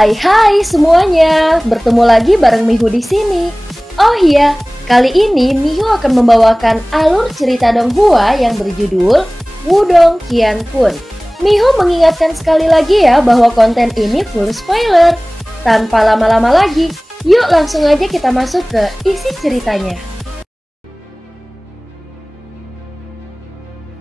Hai semuanya, bertemu lagi bareng Mihu di sini. Oh iya, kali ini Mihu akan membawakan alur cerita Donghua yang berjudul Wudong Qiankun. Mihu mengingatkan sekali lagi ya bahwa konten ini full spoiler. Tanpa lama-lama lagi, yuk langsung aja kita masuk ke isi ceritanya.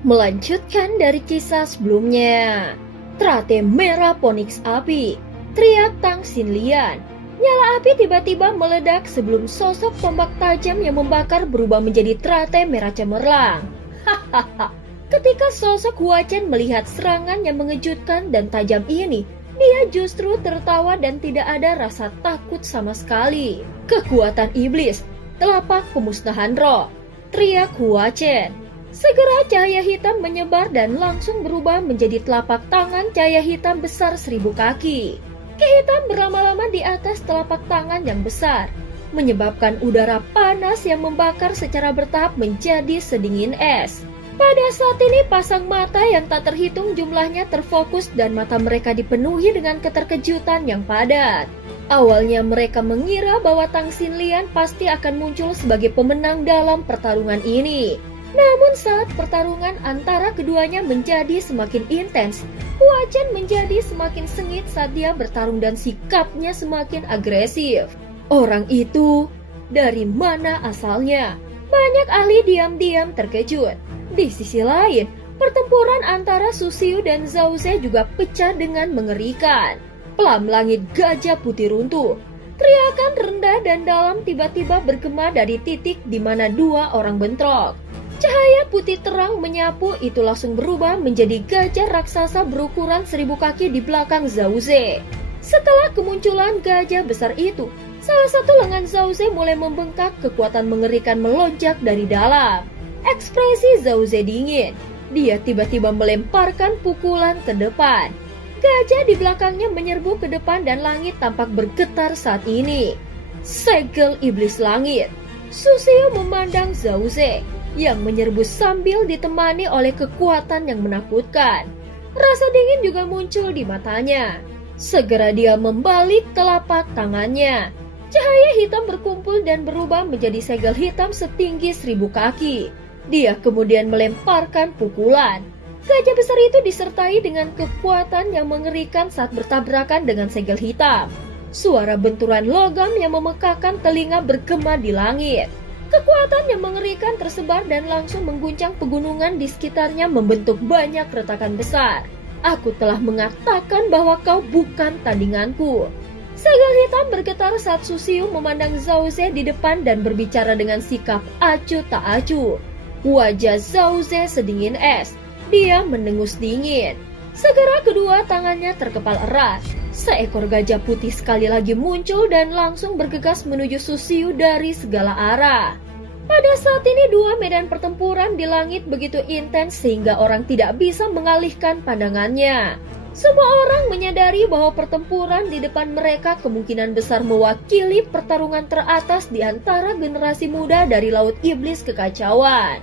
Melanjutkan dari kisah sebelumnya, Trate merah Phoenix api, teriak Tang Xinlian. Nyala api tiba-tiba meledak sebelum sosok tombak tajam yang membakar berubah menjadi trate merah cemerlang. Hahaha. Ketika sosok Hua Chen melihat serangan yang mengejutkan dan tajam ini, dia justru tertawa dan tidak ada rasa takut sama sekali. Kekuatan iblis, telapak pemusnahan roh, teriak Hua Chen. Segera cahaya hitam menyebar dan langsung berubah menjadi telapak tangan cahaya hitam besar 1000 kaki. Kehitam berlama-lama di atas telapak tangan yang besar, menyebabkan udara panas yang membakar secara bertahap menjadi sedingin es. Pada saat ini pasang mata yang tak terhitung jumlahnya terfokus dan mata mereka dipenuhi dengan keterkejutan yang padat. Awalnya mereka mengira bahwa Tang Xinlian pasti akan muncul sebagai pemenang dalam pertarungan ini. Namun saat pertarungan antara keduanya menjadi semakin intens, Hua Chen menjadi semakin sengit saat dia bertarung dan sikapnya semakin agresif. Orang itu dari mana asalnya? Banyak ahli diam-diam terkejut. Di sisi lain, pertempuran antara Su Xiu dan Zhao Ze juga pecah dengan mengerikan. Pelam langit gajah putih runtuh. Teriakan rendah dan dalam tiba-tiba bergema dari titik di mana dua orang bentrok. Cahaya putih terang menyapu itu langsung berubah menjadi gajah raksasa berukuran 1000 kaki di belakang Zhao Ze. Setelah kemunculan gajah besar itu, salah satu lengan Zhao Ze mulai membengkak, kekuatan mengerikan melonjak dari dalam. Ekspresi Zhao Ze dingin, dia tiba-tiba melemparkan pukulan ke depan. Gajah di belakangnya menyerbu ke depan dan langit tampak bergetar saat ini. Segel iblis langit. Su Xiu memandang Zhao Ze yang menyerbu sambil ditemani oleh kekuatan yang menakutkan. Rasa dingin juga muncul di matanya. Segera dia membalik telapak tangannya. Cahaya hitam berkumpul dan berubah menjadi segel hitam setinggi 1000 kaki. Dia kemudian melemparkan pukulan. Gajah besar itu disertai dengan kekuatan yang mengerikan saat bertabrakan dengan segel hitam. Suara benturan logam yang memekakan telinga bergema di langit. Kekuatan yang mengerikan tersebar dan langsung mengguncang pegunungan di sekitarnya membentuk banyak retakan besar. Aku telah mengatakan bahwa kau bukan tandinganku. Segel hitam bergetar saat Su Xiu memandang Zhao Ze di depan dan berbicara dengan sikap acuh tak acuh. Wajah Zhao Ze sedingin es. Dia mendengus dingin. Segera kedua tangannya terkepal erat. Seekor gajah putih sekali lagi muncul dan langsung bergegas menuju Su Xiu dari segala arah. Pada saat ini dua medan pertempuran di langit begitu intens sehingga orang tidak bisa mengalihkan pandangannya. Semua orang menyadari bahwa pertempuran di depan mereka kemungkinan besar mewakili pertarungan teratas di antara generasi muda dari Laut Iblis Kekacauan.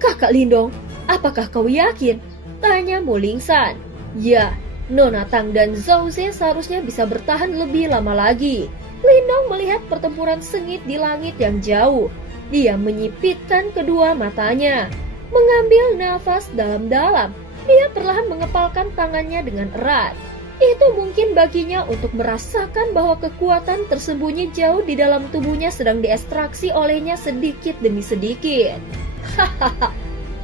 Kakak Lindong, apakah kau yakin? Tanya Mu Lingsan. Ya, Nona Tang dan Zhao Ze seharusnya bisa bertahan lebih lama lagi. Lindong melihat pertempuran sengit di langit yang jauh. Dia menyipitkan kedua matanya. Mengambil nafas dalam-dalam, dia perlahan mengepalkan tangannya dengan erat. Itu mungkin baginya untuk merasakan bahwa kekuatan tersembunyi jauh di dalam tubuhnya sedang diekstraksi olehnya sedikit demi sedikit. Hahaha,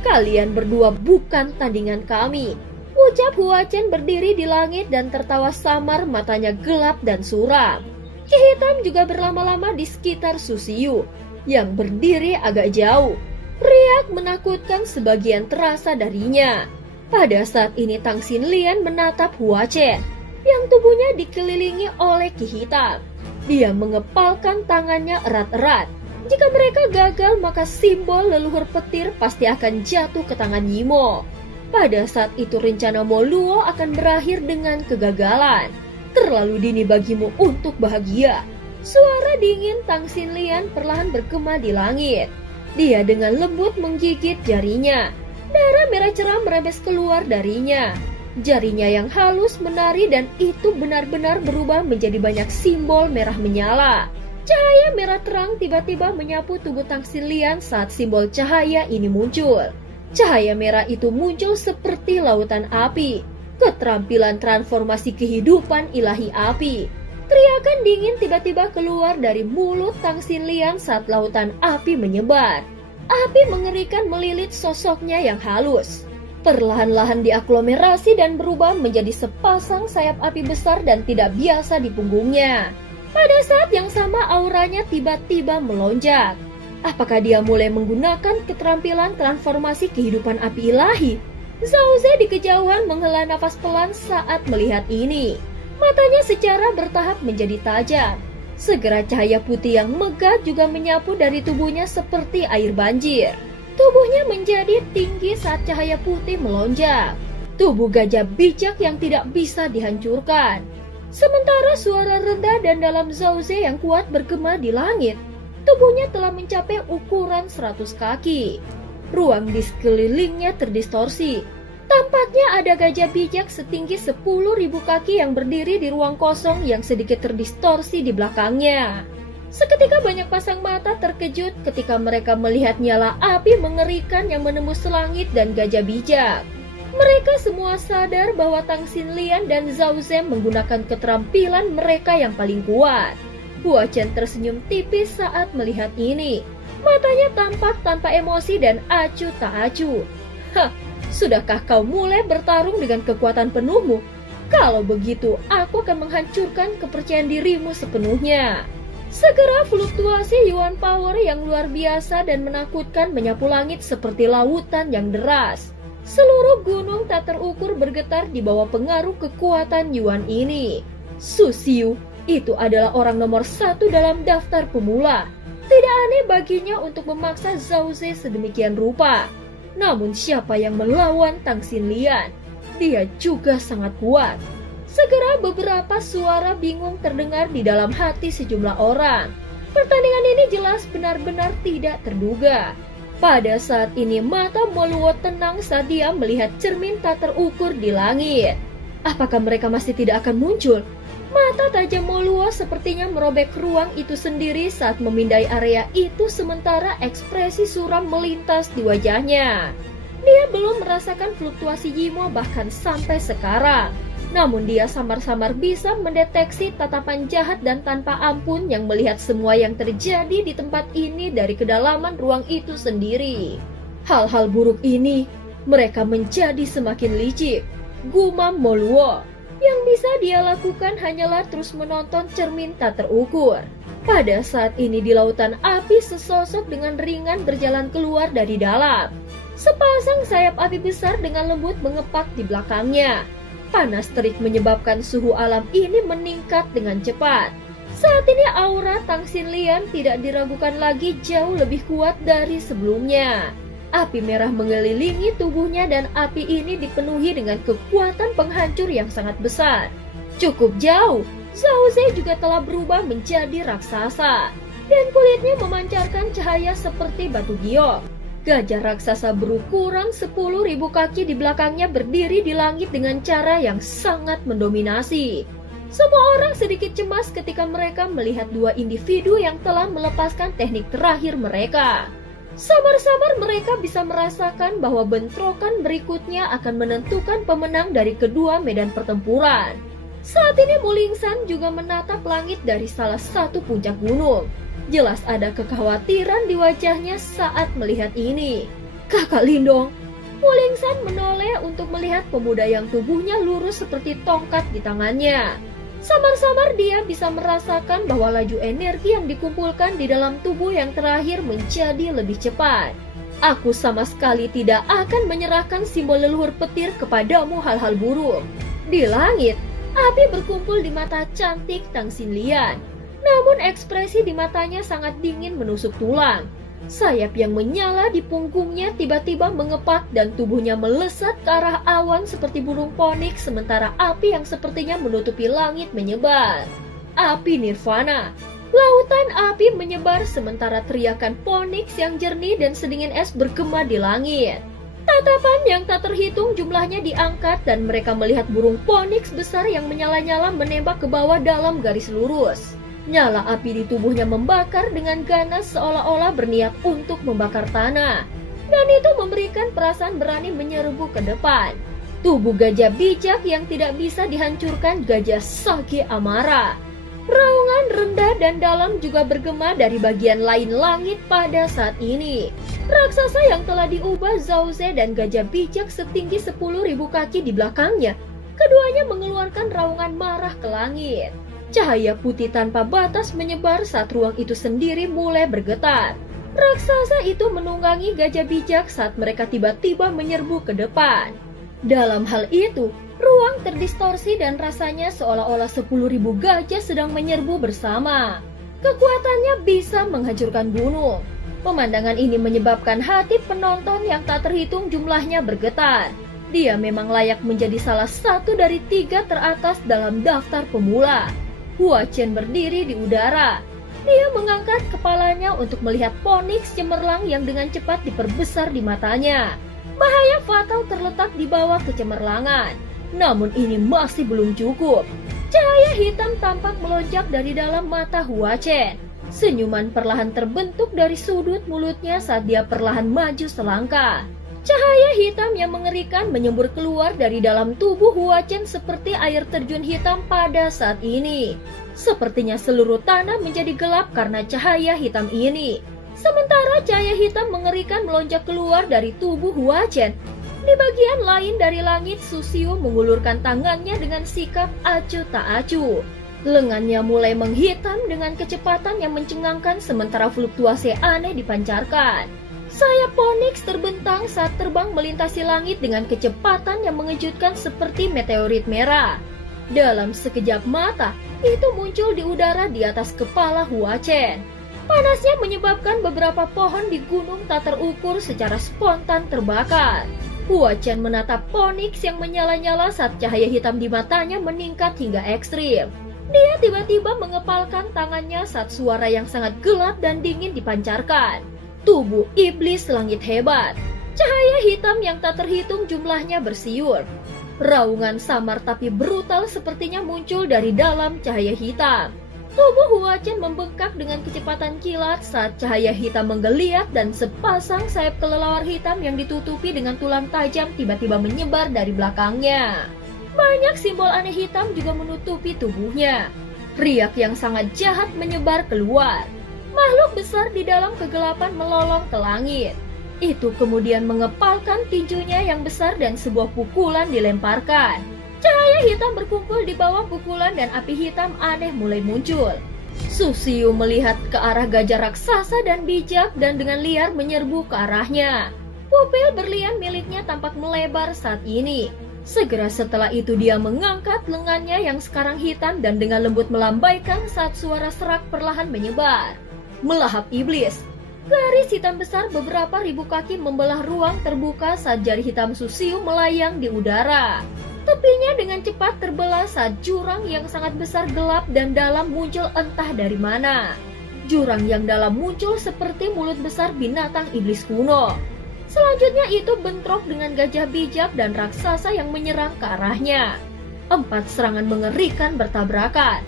kalian berdua bukan tandingan kami. Ucap Hua Chen berdiri di langit dan tertawa samar, matanya gelap dan suram. Kehitam juga berlama-lama di sekitar Su Xiu yang berdiri agak jauh. Riak menakutkan sebagian terasa darinya. Pada saat ini Tang Xinlian menatap Hua Chen yang tubuhnya dikelilingi oleh ki hitam. Dia mengepalkan tangannya erat-erat. Jika mereka gagal maka simbol leluhur petir pasti akan jatuh ke tangan Yimo. Pada saat itu rencana Mo Luo akan berakhir dengan kegagalan. Terlalu dini bagimu untuk bahagia. Suara dingin Tang Xinlian perlahan bergema di langit. Dia dengan lembut menggigit jarinya. Darah merah cerah merebes keluar darinya. Jarinya yang halus menari dan itu benar-benar berubah menjadi banyak simbol merah menyala. Cahaya merah terang tiba-tiba menyapu tubuh Tang Xinlian saat simbol cahaya ini muncul. Cahaya merah itu muncul seperti lautan api. Keterampilan transformasi kehidupan ilahi api. Teriakan dingin tiba-tiba keluar dari mulut Tang Xinlian saat lautan api menyebar. Api mengerikan melilit sosoknya yang halus. Perlahan-lahan diaglomerasi dan berubah menjadi sepasang sayap api besar dan tidak biasa di punggungnya. Pada saat yang sama auranya tiba-tiba melonjak. Apakah dia mulai menggunakan keterampilan transformasi kehidupan api ilahi? Zhao Ze di kejauhan menghela nafas pelan saat melihat ini. Matanya secara bertahap menjadi tajam. Segera cahaya putih yang megah juga menyapu dari tubuhnya seperti air banjir. Tubuhnya menjadi tinggi saat cahaya putih melonjak. Tubuh gajah bijak yang tidak bisa dihancurkan. Sementara suara rendah dan dalam Zhao Ze yang kuat bergema di langit. Tubuhnya telah mencapai ukuran 100 kaki. Ruang di sekelilingnya terdistorsi. Tampaknya ada gajah bijak setinggi 10.000 kaki yang berdiri di ruang kosong yang sedikit terdistorsi di belakangnya. Seketika banyak pasang mata terkejut ketika mereka melihat nyala api mengerikan yang menembus langit dan gajah bijak. Mereka semua sadar bahwa Tang Xinlian dan Zhao Ze menggunakan keterampilan mereka yang paling kuat. Hua Chen tersenyum tipis saat melihat ini. Matanya tampak tanpa emosi dan acuh tak acuh. Hah, sudahkah kau mulai bertarung dengan kekuatan penuhmu? Kalau begitu, aku akan menghancurkan kepercayaan dirimu sepenuhnya. Segera fluktuasi Yuan Power yang luar biasa dan menakutkan menyapu langit seperti lautan yang deras. Seluruh gunung tak terukur bergetar di bawah pengaruh kekuatan Yuan ini. Su Xiu itu adalah orang nomor 1 dalam daftar pemula. Tidak aneh baginya untuk memaksa Zhao Ze sedemikian rupa. Namun siapa yang melawan Tang Xinlian? Dia juga sangat kuat. Segera beberapa suara bingung terdengar di dalam hati sejumlah orang. Pertandingan ini jelas benar-benar tidak terduga. Pada saat ini mata Moluo tenang saat dia melihat cermin tak terukur di langit. Apakah mereka masih tidak akan muncul? Mata tajam Moluo sepertinya merobek ruang itu sendiri saat memindai area itu sementara ekspresi suram melintas di wajahnya. Dia belum merasakan fluktuasi Yimo bahkan sampai sekarang. Namun dia samar-samar bisa mendeteksi tatapan jahat dan tanpa ampun yang melihat semua yang terjadi di tempat ini dari kedalaman ruang itu sendiri. Hal-hal buruk ini, mereka menjadi semakin licik. Gumam Moluo. Yang bisa dia lakukan hanyalah terus menonton cermin tak terukur. Pada saat ini di lautan api sesosok dengan ringan berjalan keluar dari dalam. Sepasang sayap api besar dengan lembut mengepak di belakangnya. Panas terik menyebabkan suhu alam ini meningkat dengan cepat. Saat ini aura Tang Xinlian tidak diragukan lagi jauh lebih kuat dari sebelumnya. Api merah mengelilingi tubuhnya dan api ini dipenuhi dengan kekuatan penghancur yang sangat besar. Cukup jauh, Zhao Ze juga telah berubah menjadi raksasa. Dan kulitnya memancarkan cahaya seperti batu giok. Gajah raksasa berukuran 10.000 kaki di belakangnya berdiri di langit dengan cara yang sangat mendominasi. Semua orang sedikit cemas ketika mereka melihat dua individu yang telah melepaskan teknik terakhir mereka. Samar-samar mereka bisa merasakan bahwa bentrokan berikutnya akan menentukan pemenang dari kedua medan pertempuran. Saat ini Mulingsan juga menatap langit dari salah satu puncak gunung. Jelas ada kekhawatiran di wajahnya saat melihat ini. Kakak Lindong, Mulingsan menoleh untuk melihat pemuda yang tubuhnya lurus seperti tongkat di tangannya. Samar-samar dia bisa merasakan bahwa laju energi yang dikumpulkan di dalam tubuh yang terakhir menjadi lebih cepat. Aku sama sekali tidak akan menyerahkan simbol leluhur petir kepadamu hal-hal buruk. Di langit, api berkumpul di mata cantik Tang Xinlian. Namun ekspresi di matanya sangat dingin menusuk tulang. Sayap yang menyala di punggungnya tiba-tiba mengepak dan tubuhnya melesat ke arah awan seperti burung ponik sementara api yang sepertinya menutupi langit menyebar. Api Nirvana. Lautan api menyebar sementara teriakan Ponix yang jernih dan sedingin es bergema di langit. Tatapan yang tak terhitung jumlahnya diangkat dan mereka melihat burung Phoenix besar yang menyala-nyala menembak ke bawah dalam garis lurus. Nyala api di tubuhnya membakar dengan ganas seolah-olah berniat untuk membakar tanah. Dan itu memberikan perasaan berani menyerbu ke depan. Tubuh gajah bijak yang tidak bisa dihancurkan gajah Sage Amara. Raungan rendah dan dalam juga bergema dari bagian lain langit pada saat ini. Raksasa yang telah diubah Zhao Ze dan gajah bijak setinggi 10.000 kaki di belakangnya. Keduanya mengeluarkan raungan marah ke langit. Cahaya putih tanpa batas menyebar saat ruang itu sendiri mulai bergetar. Raksasa itu menunggangi gajah bijak saat mereka tiba-tiba menyerbu ke depan. Dalam hal itu, ruang terdistorsi dan rasanya seolah-olah 10.000 gajah sedang menyerbu bersama. Kekuatannya bisa menghancurkan gunung. Pemandangan ini menyebabkan hati penonton yang tak terhitung jumlahnya bergetar. Dia memang layak menjadi salah satu dari 3 teratas dalam daftar pemula. Hua Chen berdiri di udara. Dia mengangkat kepalanya untuk melihat Phoenix cemerlang yang dengan cepat diperbesar di matanya. Bahaya fatal terletak di bawah kecemerlangan. Namun ini masih belum cukup. Cahaya hitam tampak melonjak dari dalam mata Hua Chen. Senyuman perlahan terbentuk dari sudut mulutnya saat dia perlahan maju selangkah. Cahaya hitam yang mengerikan menyembur keluar dari dalam tubuh Hua Chen seperti air terjun hitam pada saat ini. Sepertinya seluruh tanah menjadi gelap karena cahaya hitam ini. Sementara cahaya hitam mengerikan melonjak keluar dari tubuh Hua Chen. Di bagian lain dari langit, Su Xiu mengulurkan tangannya dengan sikap acuh tak acuh. Lengannya mulai menghitam dengan kecepatan yang mencengangkan sementara fluktuasi aneh dipancarkan. Sayap Phoenix terbentang saat terbang melintasi langit dengan kecepatan yang mengejutkan seperti meteorit merah. Dalam sekejap mata, itu muncul di udara di atas kepala Hua Chen. Panasnya menyebabkan beberapa pohon di gunung tak terukur secara spontan terbakar. Hua Chen menatap Phoenix yang menyala-nyala saat cahaya hitam di matanya meningkat hingga ekstrim. Dia tiba-tiba mengepalkan tangannya saat suara yang sangat gelap dan dingin dipancarkan. Tubuh iblis langit hebat. Cahaya hitam yang tak terhitung jumlahnya bersiul. Raungan samar tapi brutal sepertinya muncul dari dalam cahaya hitam. Tubuh Hua Chen membengkak dengan kecepatan kilat saat cahaya hitam menggeliat dan sepasang sayap kelelawar hitam yang ditutupi dengan tulang tajam tiba-tiba menyebar dari belakangnya. Banyak simbol aneh hitam juga menutupi tubuhnya. Riak yang sangat jahat menyebar keluar. Makhluk besar di dalam kegelapan melolong ke langit. Itu kemudian mengepalkan tinjunya yang besar dan sebuah pukulan dilemparkan. Cahaya hitam berkumpul di bawah pukulan dan api hitam aneh mulai muncul. Su Xiu melihat ke arah gajah raksasa dan bijak dan dengan liar menyerbu ke arahnya. Pupil berlian miliknya tampak melebar saat ini. Segera setelah itu dia mengangkat lengannya yang sekarang hitam dan dengan lembut melambaikan saat suara serak perlahan menyebar. Melahap iblis. Garis hitam besar beberapa ribu kaki membelah ruang terbuka saat jari hitam Su Xiu melayang di udara. Tepinya dengan cepat terbelah saat jurang yang sangat besar gelap dan dalam muncul entah dari mana. Jurang yang dalam muncul seperti mulut besar binatang iblis kuno. Selanjutnya itu bentrok dengan gajah bijak dan raksasa yang menyerang ke arahnya. 4 serangan mengerikan bertabrakan.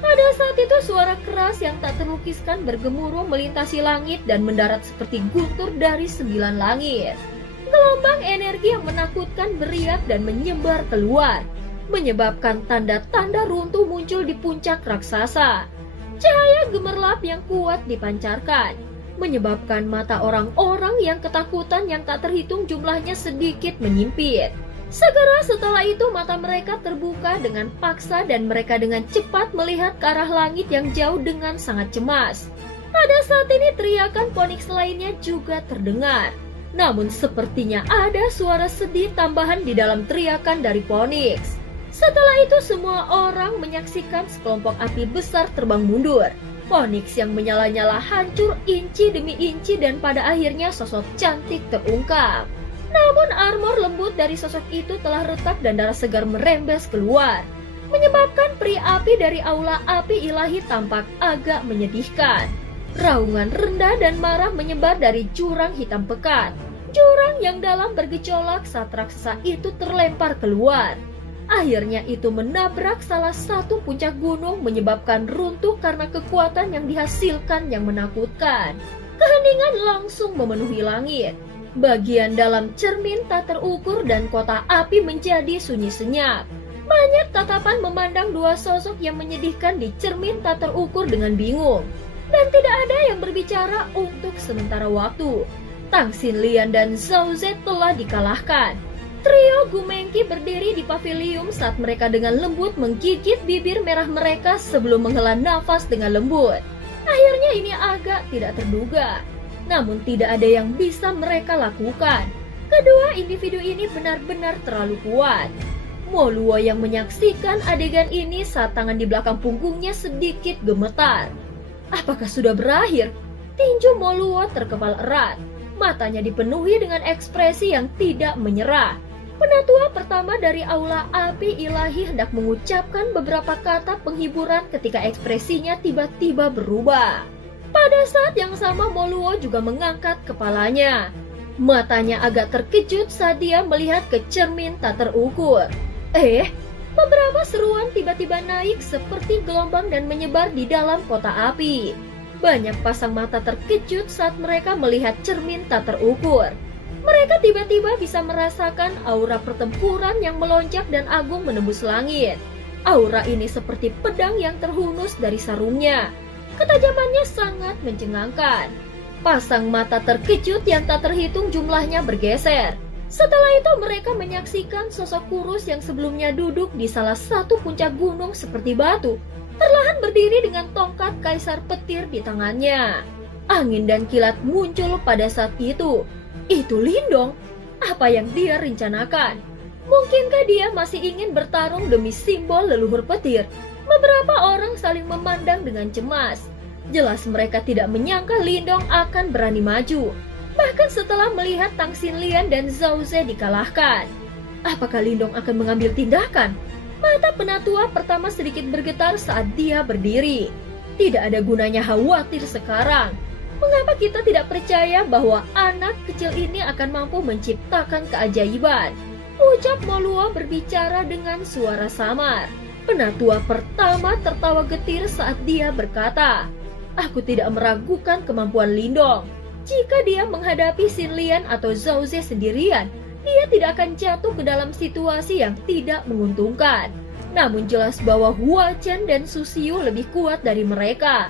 Pada saat itu suara keras yang tak terlukiskan bergemuruh melintasi langit dan mendarat seperti guntur dari 9 langit. Gelombang energi yang menakutkan beriak dan menyebar keluar, menyebabkan tanda-tanda runtuh muncul di puncak raksasa. Cahaya gemerlap yang kuat dipancarkan, menyebabkan mata orang-orang yang ketakutan yang tak terhitung jumlahnya sedikit menyimpit. Segera setelah itu mata mereka terbuka dengan paksa dan mereka dengan cepat melihat ke arah langit yang jauh dengan sangat cemas. Pada saat ini teriakan Phoenix lainnya juga terdengar. Namun sepertinya ada suara sedih tambahan di dalam teriakan dari Phoenix. Setelah itu semua orang menyaksikan sekelompok api besar terbang mundur. Phoenix yang menyala-nyala hancur inci demi inci dan pada akhirnya sosok cantik terungkap. Namun armor lembut dari sosok itu telah retak dan darah segar merembes keluar, menyebabkan peri api dari aula api ilahi tampak agak menyedihkan. Raungan rendah dan marah menyebar dari jurang hitam pekat. Jurang yang dalam bergejolak saat raksasa itu terlempar keluar. Akhirnya itu menabrak salah satu puncak gunung menyebabkan runtuh karena kekuatan yang dihasilkan yang menakutkan. Keheningan langsung memenuhi langit. Bagian dalam cermin tak terukur dan kota api menjadi sunyi senyap. Banyak tatapan memandang dua sosok yang menyedihkan di cermin tak terukur dengan bingung. Dan tidak ada yang berbicara untuk sementara waktu. Tang Xinlian dan Zhao Ze telah dikalahkan. Trio Gumengki berdiri di pavilium saat mereka dengan lembut menggigit bibir merah mereka sebelum menghela nafas dengan lembut. Akhirnya ini agak tidak terduga. Namun tidak ada yang bisa mereka lakukan. Kedua individu ini benar-benar terlalu kuat. Mo Luo yang menyaksikan adegan ini saat tangan di belakang punggungnya sedikit gemetar. Apakah sudah berakhir? Tinju Mo Luo terkepal erat. Matanya dipenuhi dengan ekspresi yang tidak menyerah. Penatua pertama dari Aula Api Ilahi hendak mengucapkan beberapa kata penghiburan ketika ekspresinya tiba-tiba berubah. Pada saat yang sama Mo Luo juga mengangkat kepalanya. Matanya agak terkejut saat dia melihat ke cermin tak terukur. Beberapa seruan tiba-tiba naik seperti gelombang dan menyebar di dalam kota api. Banyak pasang mata terkejut saat mereka melihat cermin tak terukur. Mereka tiba-tiba bisa merasakan aura pertempuran yang melonjak dan agung menembus langit. Aura ini seperti pedang yang terhunus dari sarungnya. Ketajamannya sangat mencengangkan. Pasang mata terkejut yang tak terhitung jumlahnya bergeser. Setelah itu mereka menyaksikan sosok kurus yang sebelumnya duduk di salah satu puncak gunung seperti batu. Perlahan berdiri dengan tongkat kaisar petir di tangannya. Angin dan kilat muncul pada saat itu. Itu Lindong. Apa yang dia rencanakan? Mungkinkah dia masih ingin bertarung demi simbol leluhur petir? Beberapa orang saling memandang dengan cemas. Jelas mereka tidak menyangka Lindong akan berani maju. Bahkan setelah melihat Tang Xinlian dan Zhao Ze dikalahkan. Apakah Lindong akan mengambil tindakan? Mata penatua pertama sedikit bergetar saat dia berdiri. Tidak ada gunanya khawatir sekarang. Mengapa kita tidak percaya bahwa anak kecil ini akan mampu menciptakan keajaiban? Ucap Mo Luo berbicara dengan suara samar. Penatua pertama tertawa getir saat dia berkata, "Aku tidak meragukan kemampuan Lindong. Jika dia menghadapi Xinlian atau Zhao Ze sendirian, dia tidak akan jatuh ke dalam situasi yang tidak menguntungkan. Namun jelas bahwa Hua Chen dan Su Xiu lebih kuat dari mereka.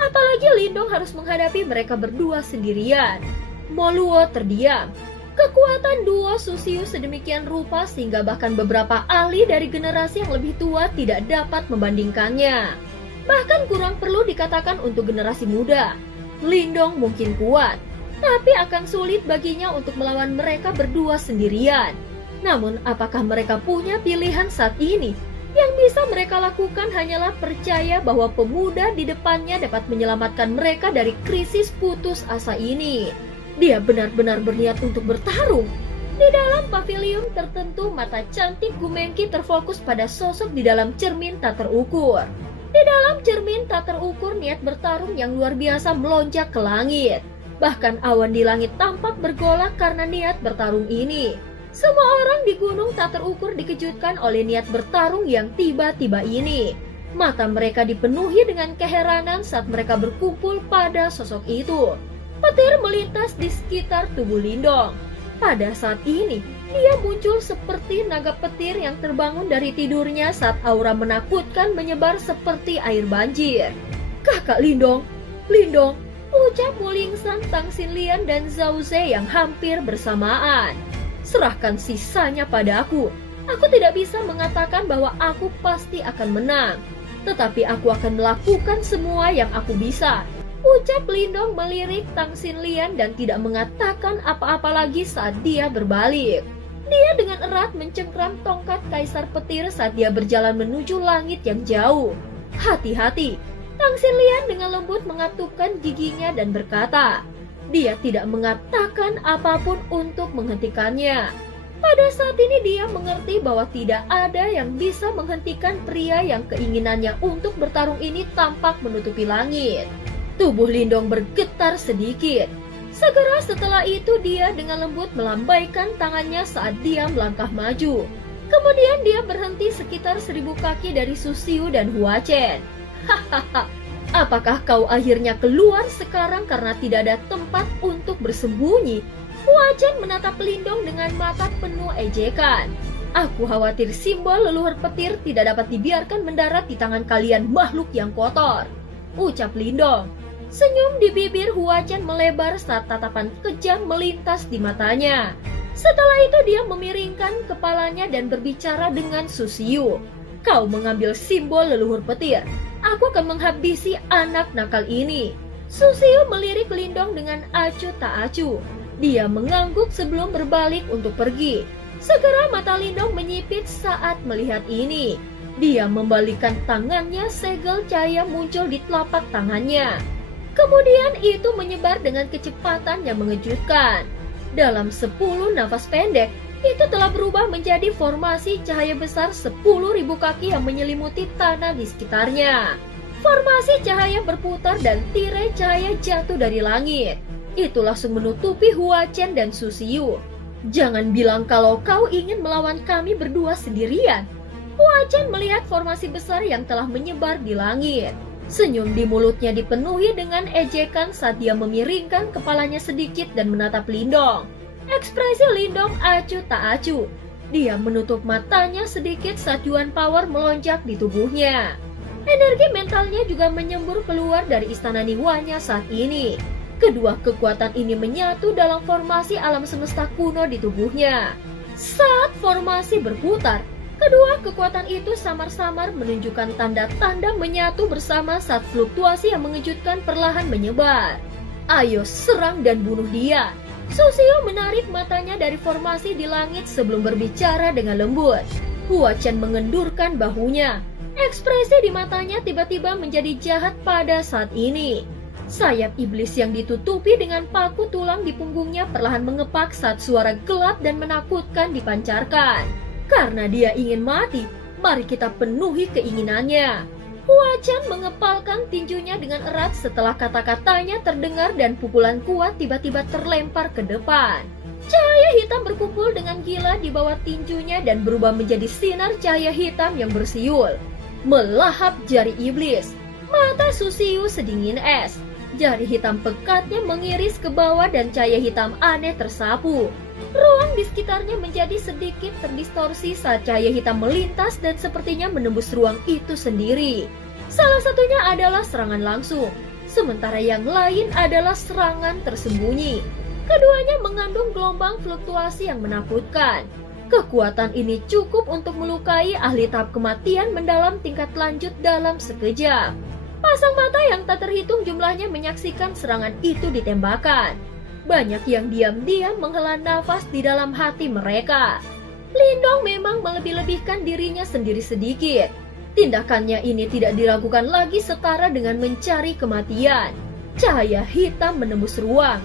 Apalagi Lindong harus menghadapi mereka berdua sendirian." Mo Luo terdiam. Kekuatan duo Su Xiu sedemikian rupa sehingga bahkan beberapa ahli dari generasi yang lebih tua tidak dapat membandingkannya. Bahkan kurang perlu dikatakan untuk generasi muda. Lindong mungkin kuat, tapi akan sulit baginya untuk melawan mereka berdua sendirian. Namun apakah mereka punya pilihan saat ini? Yang bisa mereka lakukan hanyalah percaya bahwa pemuda di depannya dapat menyelamatkan mereka dari krisis putus asa ini. Dia benar-benar berniat untuk bertarung. Di dalam pavilion tertentu mata cantik Gumengki terfokus pada sosok di dalam cermin tak terukur. Di dalam cermin tak terukur niat bertarung yang luar biasa melonjak ke langit. Bahkan awan di langit tampak bergolak karena niat bertarung ini. Semua orang di gunung tak terukur dikejutkan oleh niat bertarung yang tiba-tiba ini. Mata mereka dipenuhi dengan keheranan saat mereka berkumpul pada sosok itu. Petir melintas di sekitar tubuh Lindong. Pada saat ini, dia muncul seperti naga petir yang terbangun dari tidurnya saat aura menakutkan menyebar seperti air banjir. "Kakak Lindong, Lindong," ucap Wulingsang, Tang Xinlian dan Zhao Ze yang hampir bersamaan. "Serahkan sisanya padaku. Aku tidak bisa mengatakan bahwa aku pasti akan menang. Tetapi aku akan melakukan semua yang aku bisa," ucap Lindong melirik Tang Xinlian dan tidak mengatakan apa-apa lagi saat dia berbalik. Dia dengan erat mencengkram tongkat kaisar petir saat dia berjalan menuju langit yang jauh. "Hati-hati," Tang Xinlian dengan lembut mengatupkan giginya dan berkata. Dia tidak mengatakan apapun untuk menghentikannya. Pada saat ini dia mengerti bahwa tidak ada yang bisa menghentikan pria yang keinginannya untuk bertarung ini tampak menutupi langit. Tubuh Lindong bergetar sedikit. Segera setelah itu dia dengan lembut melambaikan tangannya saat dia melangkah maju. Kemudian dia berhenti sekitar 1000 kaki dari Su Xiu dan Hua Chen. Hahaha, apakah kau akhirnya keluar sekarang karena tidak ada tempat untuk bersembunyi? Hua Chen menatap Lindong dengan mata penuh ejekan. Aku khawatir simbol leluhur petir tidak dapat dibiarkan mendarat di tangan kalian makhluk yang kotor, ucap Lindong. Senyum di bibir Hua Chen melebar saat tatapan kejam melintas di matanya. Setelah itu dia memiringkan kepalanya dan berbicara dengan Su Xiu. Kau mengambil simbol leluhur petir. Aku akan menghabisi anak nakal ini. Su Xiu melirik Lindong dengan acuh tak acuh. Dia mengangguk sebelum berbalik untuk pergi. Segera mata Lindong menyipit saat melihat ini. Dia membalikkan tangannya, segel cahaya muncul di telapak tangannya. Kemudian itu menyebar dengan kecepatan yang mengejutkan. Dalam 10 nafas pendek, itu telah berubah menjadi formasi cahaya besar 10.000 kaki yang menyelimuti tanah di sekitarnya. Formasi cahaya berputar dan tirai cahaya jatuh dari langit. Itu langsung menutupi Hua Chen dan Su Xiu. Jangan bilang kalau kau ingin melawan kami berdua sendirian. Hua Chen melihat formasi besar yang telah menyebar di langit. Senyum di mulutnya dipenuhi dengan ejekan saat dia memiringkan kepalanya sedikit dan menatap Lindong. Ekspresi Lindong acuh tak acuh. Dia menutup matanya sedikit saat Yuan Power melonjak di tubuhnya. Energi mentalnya juga menyembur keluar dari istana Niwanya saat ini. Kedua kekuatan ini menyatu dalam formasi alam semesta kuno di tubuhnya. Saat formasi berputar, kedua kekuatan itu samar-samar menunjukkan tanda-tanda menyatu bersama saat fluktuasi yang mengejutkan perlahan menyebar. Ayo serang dan bunuh dia. Su Xiu menarik matanya dari formasi di langit sebelum berbicara dengan lembut. Hua Chen mengendurkan bahunya. Ekspresi di matanya tiba-tiba menjadi jahat pada saat ini. Sayap iblis yang ditutupi dengan paku tulang di punggungnya perlahan mengepak saat suara gelap dan menakutkan dipancarkan. Karena dia ingin mati, mari kita penuhi keinginannya. Hua Chen mengepalkan tinjunya dengan erat setelah kata-katanya terdengar dan pukulan kuat tiba-tiba terlempar ke depan. Cahaya hitam berkumpul dengan gila di bawah tinjunya dan berubah menjadi sinar cahaya hitam yang bersiul, melahap jari iblis. Mata Su Xiu sedingin es. Jari hitam pekatnya mengiris ke bawah dan cahaya hitam aneh tersapu. Ruang di sekitarnya menjadi sedikit terdistorsi saat cahaya hitam melintas dan sepertinya menembus ruang itu sendiri. Salah satunya adalah serangan langsung, sementara yang lain adalah serangan tersembunyi. Keduanya mengandung gelombang fluktuasi yang menakutkan. Kekuatan ini cukup untuk melukai ahli tahap kematian mendalam tingkat lanjut dalam sekejap. Pasang mata yang tak terhitung jumlahnya menyaksikan serangan itu ditembakkan. Banyak yang diam-diam menghela nafas di dalam hati mereka. Lindong memang melebih-lebihkan dirinya sendiri sedikit. Tindakannya ini tidak diragukan lagi setara dengan mencari kematian. Cahaya hitam menembus ruang.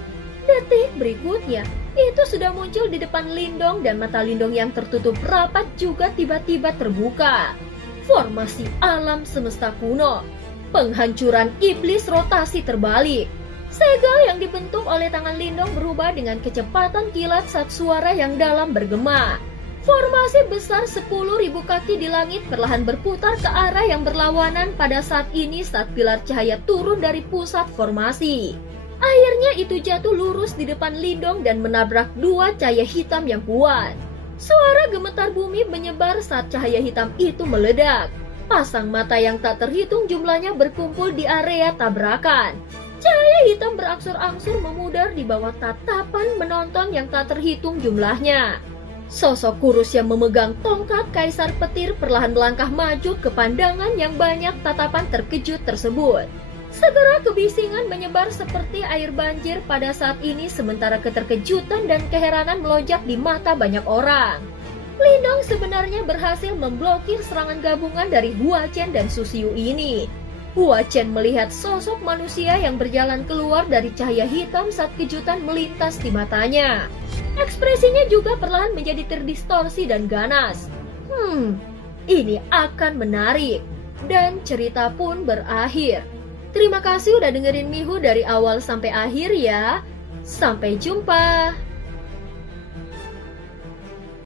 Detik berikutnya, itu sudah muncul di depan Lindong dan mata Lindong yang tertutup rapat juga tiba-tiba terbuka. Formasi alam semesta kuno. Penghancuran iblis rotasi terbalik. Segel yang dibentuk oleh tangan Lindong berubah dengan kecepatan kilat saat suara yang dalam bergema. Formasi besar 10.000 kaki di langit perlahan berputar ke arah yang berlawanan pada saat ini saat pilar cahaya turun dari pusat formasi. Akhirnya itu jatuh lurus di depan Lindong dan menabrak dua cahaya hitam yang kuat. Suara gemetar bumi menyebar saat cahaya hitam itu meledak. Pasang mata yang tak terhitung jumlahnya berkumpul di area tabrakan. Cahaya hitam berangsur-angsur memudar di bawah tatapan menonton yang tak terhitung jumlahnya. Sosok kurus yang memegang tongkat kaisar petir perlahan melangkah maju ke pandangan yang banyak tatapan terkejut tersebut. Segera kebisingan menyebar seperti air banjir pada saat ini sementara keterkejutan dan keheranan melonjak di mata banyak orang. Lindong sebenarnya berhasil memblokir serangan gabungan dari Hua Chen dan Su Xiu ini. Hua Chen melihat sosok manusia yang berjalan keluar dari cahaya hitam saat kejutan melintas di matanya. Ekspresinya juga perlahan menjadi terdistorsi dan ganas. Ini akan menarik. Dan cerita pun berakhir. Terima kasih udah dengerin Mihu dari awal sampai akhir ya. Sampai jumpa.